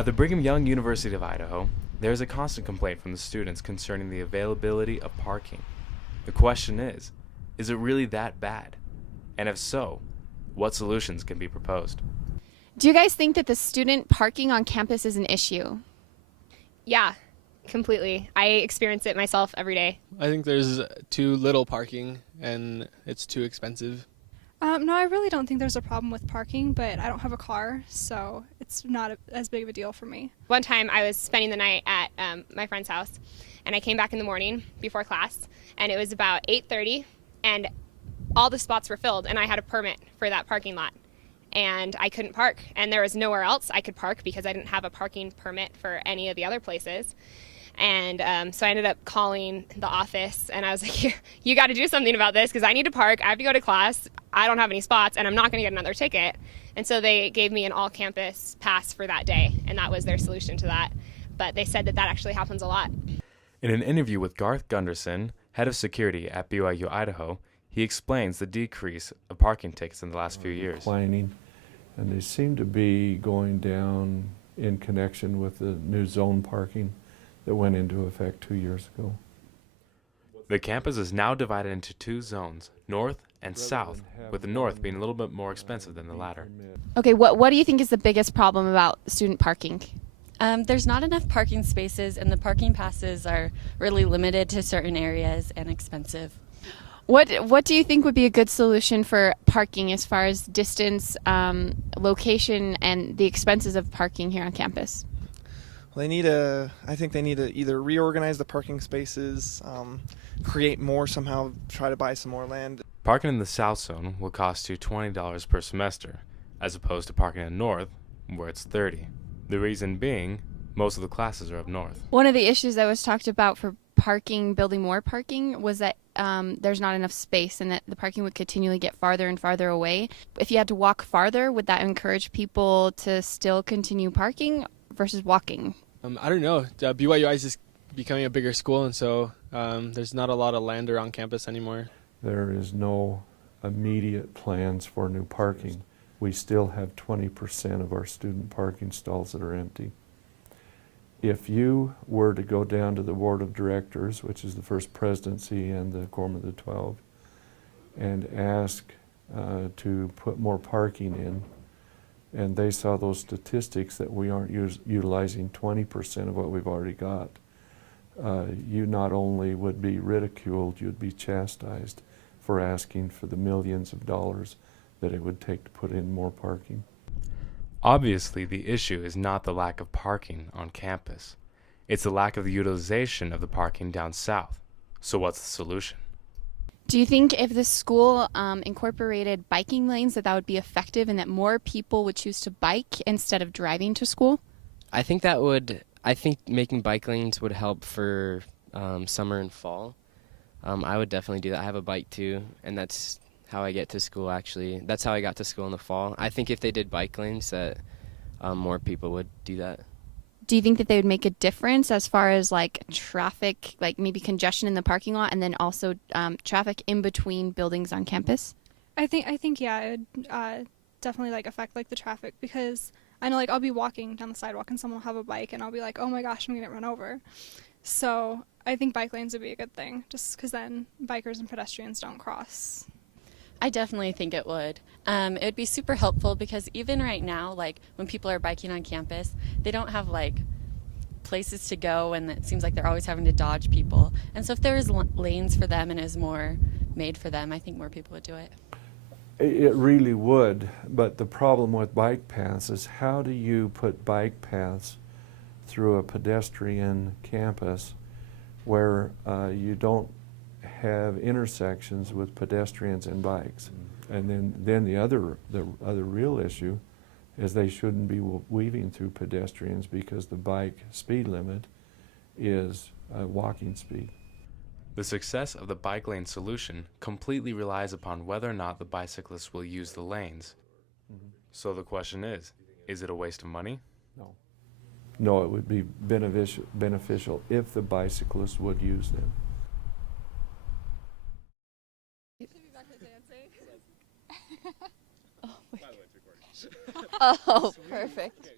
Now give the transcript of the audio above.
At the Brigham Young University of Idaho, there is a constant complaint from the students concerning the availability of parking. The question is it really that bad? And if so, what solutions can be proposed? Do you guys think that the student parking on campus is an issue? Yeah, completely. I experience it myself every day. I think there's too little parking and it's too expensive. No, I really don't think there's a problem with parking, but I don't have a car, so it's not as big of a deal for me. One time I was spending the night at my friend's house, and I came back in the morning before class, and it was about 8:30, and all the spots were filled, and I had a permit for that parking lot, and I couldn't park, and there was nowhere else I could park because I didn't have a parking permit for any of the other places. And so I ended up calling the office, and I was like, you got to do something about this because I need to park. I have to go to class. I don't have any spots, and I'm not going to get another ticket. And so they gave me an all-campus pass for that day, and that was their solution to that. But they said that actually happens a lot. In an interview with Garth Gunderson, head of security at BYU-Idaho, he explains the decrease of parking tickets in the last few years. Declining, and they seem to be going down in connection with the new zone parking that went into effect 2 years ago. The campus is now divided into two zones, north and south, with the north being a little bit more expensive than the latter. Okay, what do you think is the biggest problem about student parking? There's not enough parking spaces, and the parking passes are really limited to certain areas and expensive. What do you think would be a good solution for parking as far as distance, location, and the expenses of parking here on campus? Well, I think they need to either reorganize the parking spaces, create more somehow, try to buy some more land. Parking in the south zone will cost you $20 per semester, as opposed to parking in the north, where it's $30. The reason being, most of the classes are up north. One of the issues that was talked about for parking, building more parking, was that there's not enough space and that the parking would continually get farther and farther away. If you had to walk farther, would that encourage people to still continue parking versus walking? I don't know. BYU is just becoming a bigger school, and so there's not a lot of land around campus anymore. There is no immediate plans for new parking. We still have 20% of our student parking stalls that are empty. If you were to go down to the board of directors, which is the first presidency and the quorum of the 12, and ask to put more parking in, and they saw those statistics that we aren't utilizing 20% of what we've already got, you not only would be ridiculed, you'd be chastised for asking for the millions of dollars that it would take to put in more parking. Obviously, the issue is not the lack of parking on campus. It's the lack of the utilization of the parking down south. So what's the solution? Do you think if the school incorporated biking lanes that would be effective and that more people would choose to bike instead of driving to school? I think making bike lanes would help for summer and fall. I would definitely do that. I have a bike too, and that's how I get to school actually. That's how I got to school in the fall. I think if they did bike lanes that more people would do that. Do you think that they would make a difference as far as like traffic, like maybe congestion in the parking lot and then also traffic in between buildings on campus? I think yeah, it would definitely like affect like the traffic, because I know like I'll be walking down the sidewalk and someone will have a bike and I'll be like, oh my gosh, I'm gonna get run over. So I think bike lanes would be a good thing, just because then bikers and pedestrians don't cross. I definitely think it would. It would be super helpful because even right now, like when people are biking on campus, they don't have like places to go, and it seems like they're always having to dodge people. And so if there was lanes for them and it was more made for them, I think more people would do it. It really would, but the problem with bike paths is how do you put bike paths through a pedestrian campus where you don't have intersections with pedestrians and bikes? And then the other real issue is they shouldn't be weaving through pedestrians because the bike speed limit is walking speed. The success of the bike lane solution completely relies upon whether or not the bicyclists will use the lanes. So the question is it a waste of money? No. No, it would be beneficial if the bicyclists would use them. Oh, perfect.